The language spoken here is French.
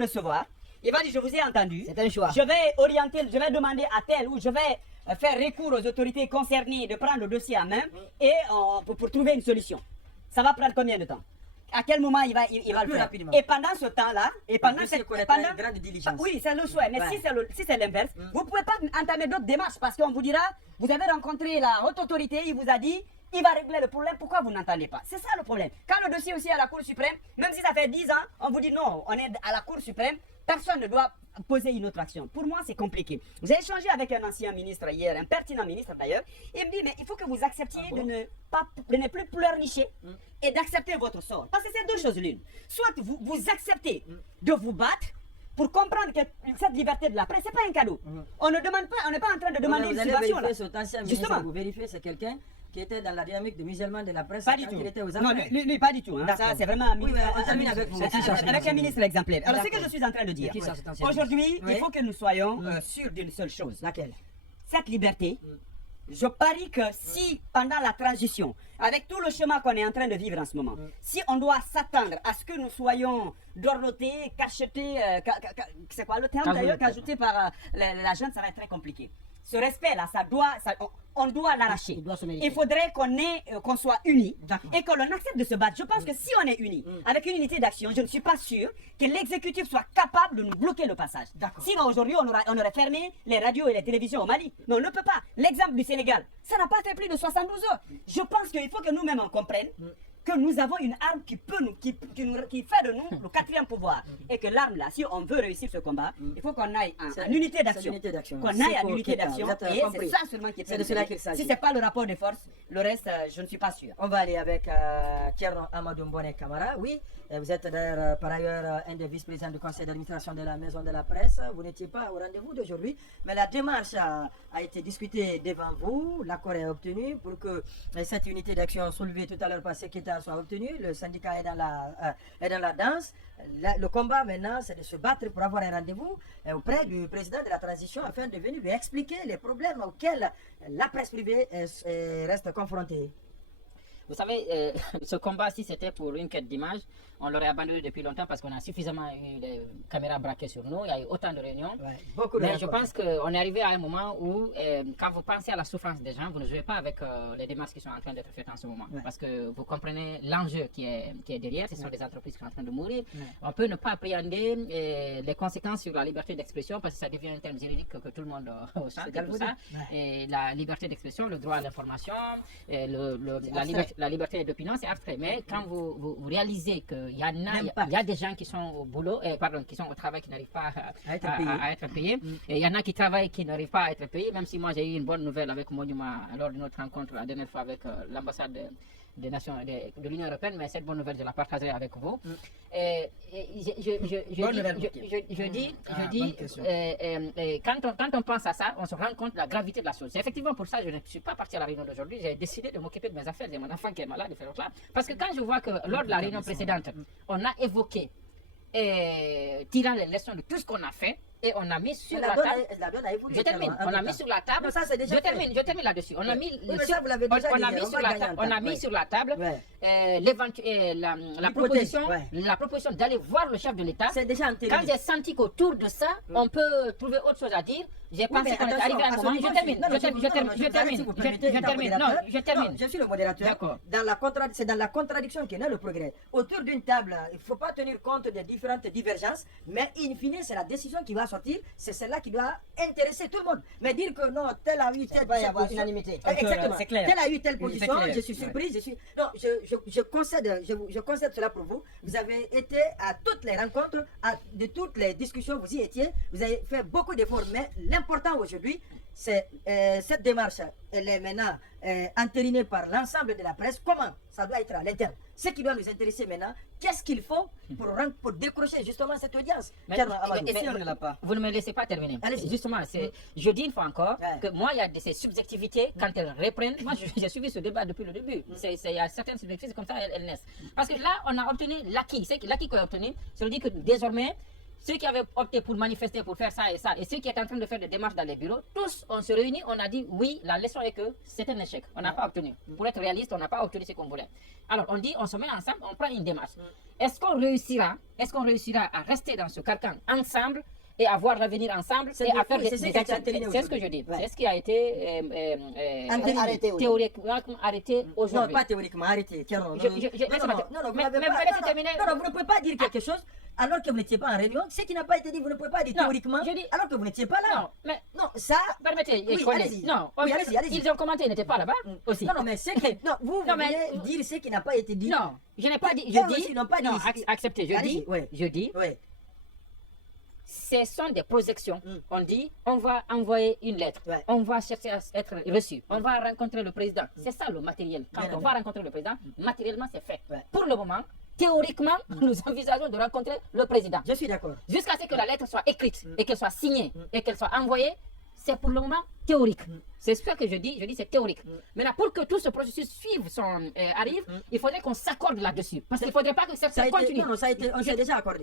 recevoir. Il va dire, je vous ai entendu. C'est un choix. Je vais orienter, je vais demander à tel ou je vais faire recours aux autorités concernées de prendre le dossier en main et pour trouver une solution. Ça va prendre combien de temps? À quel moment il va le faire? Rapidement. Et pendant ce temps-là, et pendant cette grande diligence. oui, c'est le souhait. Mais si c'est l'inverse, vous ne pouvez pas entamer d'autres démarches parce qu'on vous dira, vous avez rencontré la haute autorité, il vous a dit, il va régler le problème, pourquoi vous n'entendez pas? C'est ça le problème. Quand le dossier aussi est à la Cour suprême, même si ça fait 10 ans, on vous dit non, on est à la Cour suprême, personne ne doit poser une autre action. Pour moi, c'est compliqué. J'ai échangé avec un ancien ministre hier, un pertinent ministre d'ailleurs, il me dit, mais il faut que vous acceptiez de ne plus pleurnicher et d'accepter votre sort. Parce que c'est deux choses l'une. Soit vous acceptez de vous battre, pour comprendre que cette liberté de la presse, ce n'est pas un cadeau. On ne demande pas, on n'est pas en train de demander une subvention. Justement. Vous vérifiez, c'est quelqu'un qui était dans la dynamique de musulman de la presse. Pas du tout. Il était aux non, lui, pas du tout. Hein. Ça, c'est vraiment un ministre. Oui, on termine avec vous. Avec un ministre exemplaire. Alors, ce que je suis en train de dire, aujourd'hui, il faut que nous soyons sûrs d'une seule chose. Laquelle? Cette liberté, je parie que si, pendant la transition, avec tout le chemin qu'on est en train de vivre en ce moment, si on doit s'attendre à ce que nous soyons dorlotés, cachetés, c'est quoi le terme d'ailleurs, qu'ajouté par la jeune, ça va être très compliqué. Ce respect-là, on doit l'arracher. Il faudrait qu'on soit unis et que l'on accepte de se battre. Je pense que si on est unis, avec une unité d'action, je ne suis pas sûr que l'exécutif soit capable de nous bloquer le passage. Sinon, aujourd'hui, on aurait fermé les radios et les télévisions au Mali. Mais on ne peut pas. L'exemple du Sénégal, ça n'a pas fait plus de 72 heures. Je pense qu'il faut que nous-mêmes on comprenne que nous avons une arme qui fait de nous le quatrième pouvoir. Et que l'arme là, si on veut réussir ce combat, il faut qu'on aille en unité d'action. Qu'on aille en unité d'action. Et c'est ça seulement qui est de cela qu'il s'agit. Si ce n'est pas le rapport de force, le reste, je ne suis pas sûr. On va aller avec Thierno Amadou Mbone Camara. Oui, vous êtes d'ailleurs par ailleurs un des vice-présidents du conseil d'administration de la Maison de la Presse. Vous n'étiez pas au rendez-vous d'aujourd'hui, mais la démarche a été discutée devant vous. L'accord est obtenu pour que cette unité d'action soulevée tout à l'heure par Sekita soit obtenue. Le syndicat est dans la danse. Le combat maintenant, c'est de se battre pour avoir un rendez-vous auprès du président de la transition afin de venir lui expliquer les problèmes auxquels la presse privée reste confrontée. Vous savez, ce combat, si c'était pour une quête d'image, on l'aurait abandonné depuis longtemps parce qu'on a suffisamment eu des caméras braquées sur nous. Il y a eu autant de réunions. Mais je pense qu'on est arrivé à un moment où, quand vous pensez à la souffrance des gens, vous ne jouez pas avec les démarches qui sont en train d'être faites en ce moment. Parce que vous comprenez l'enjeu qui est derrière. Ce sont des entreprises qui sont en train de mourir. On peut ne pas appréhender les conséquences sur la liberté d'expression parce que ça devient un terme juridique que tout le monde chante et tout ça. Et la liberté d'expression, le droit à l'information, la liberté d'opinion, c'est abstrait. Mais quand vous réalisez qu'il y a des gens qui sont au boulot, qui sont au travail, qui n'arrivent pas à être payés, et il y en a qui travaillent, qui n'arrivent pas à être payés, même si moi j'ai eu une bonne nouvelle avec Monument lors de notre rencontre la dernière fois avec l'ambassade de l'Union européenne, mais cette bonne nouvelle, je la partagerai avec vous. Je dis, quand on pense à ça, on se rend compte de la gravité de la chose. C'est effectivement pour ça que je ne suis pas parti à la réunion d'aujourd'hui. J'ai décidé de m'occuper de mes affaires. J'ai mon enfant qui est malade, parce que quand je vois que lors de la réunion précédente, on a évoqué, tirant les leçons de tout ce qu'on a fait, et on a mis sur la table. Je termine. On a mis sur la table. Je termine là-dessus. On a mis sur la table la proposition d'aller voir le chef de l'État. Quand j'ai senti qu'autour de ça, on peut trouver autre chose à dire, j'ai pensé qu'on est arrivé à un moment. Je termine. Je suis le modérateur. C'est dans la contradiction qu'est né le progrès. Autour d'une table, il ne faut pas tenir compte des différentes divergences, mais in fine, c'est la décision qui va sortir, c'est celle-là qui doit intéresser tout le monde. Mais dire que non, tel a eu telle position, unanimité. Exactement. Clair. Tel a eu telle position, je suis surprise, non, je concède cela pour vous. Vous avez été à toutes les rencontres, de toutes les discussions, vous y étiez, vous avez fait beaucoup d'efforts, mais l'important aujourd'hui, c'est cette démarche, elle est maintenant entérinée par l'ensemble de la presse. Comment ça doit être à l'interne? Ce qui doit nous intéresser maintenant, qu'est-ce qu'il faut pour décrocher justement cette audience? Vous ne me laissez pas terminer. Justement, je dis une fois encore que moi, il y a ces subjectivités, quand elles reprennent, moi j'ai suivi ce débat depuis le début. Il y a certaines subjectivités comme ça, elles naissent. Parce que là, on a obtenu l'acquis. C'est l'acquis qu'on a obtenu, ça veut dire que désormais, ceux qui avaient opté pour manifester, pour faire ça, et ceux qui étaient en train de faire des démarches dans les bureaux, tous, on se réunit, on a dit oui, la leçon est que c'est un échec. On n'a pas obtenu. Pour être réaliste, on n'a pas obtenu ce qu'on voulait. Alors, on dit, on se met ensemble, on prend une démarche. Est-ce qu'on réussira à rester dans ce carcan ensemble et à voir l'avenir ensemble et à faire des actions? C'est ce que je dis. C'est ce qui a été théoriquement arrêté aujourd'hui. Non, pas théoriquement arrêté. Non, vous ne pouvez pas dire quelque chose alors que vous n'étiez pas en réunion. Ce qui n'a pas été dit, vous ne pouvez pas dire théoriquement alors que vous n'étiez pas là. Non, ça... Permettez, allez-y. Non, ils ont commenté, ils n'étaient pas là-bas aussi. Non, mais vous voulez dire ce qui n'a pas été dit. Non, je n'ai pas dit. Je dis... Non, acceptez, je dis... Ce sont des projections. On dit, on va envoyer une lettre. On va chercher à être reçu. On va rencontrer le président. C'est ça le matériel. Quand on va rencontrer le président, matériellement, c'est fait. Pour le moment, théoriquement, nous envisageons de rencontrer le président. Je suis d'accord. Jusqu'à ce que la lettre soit écrite et qu'elle soit signée et qu'elle soit envoyée, c'est pour le moment théorique. C'est ce que je dis c'est théorique. Maintenant, pour que tout ce processus arrive, il faudrait qu'on s'accorde là-dessus. Parce qu'il ne faudrait pas que ça continue. Non, on s'est déjà accordé.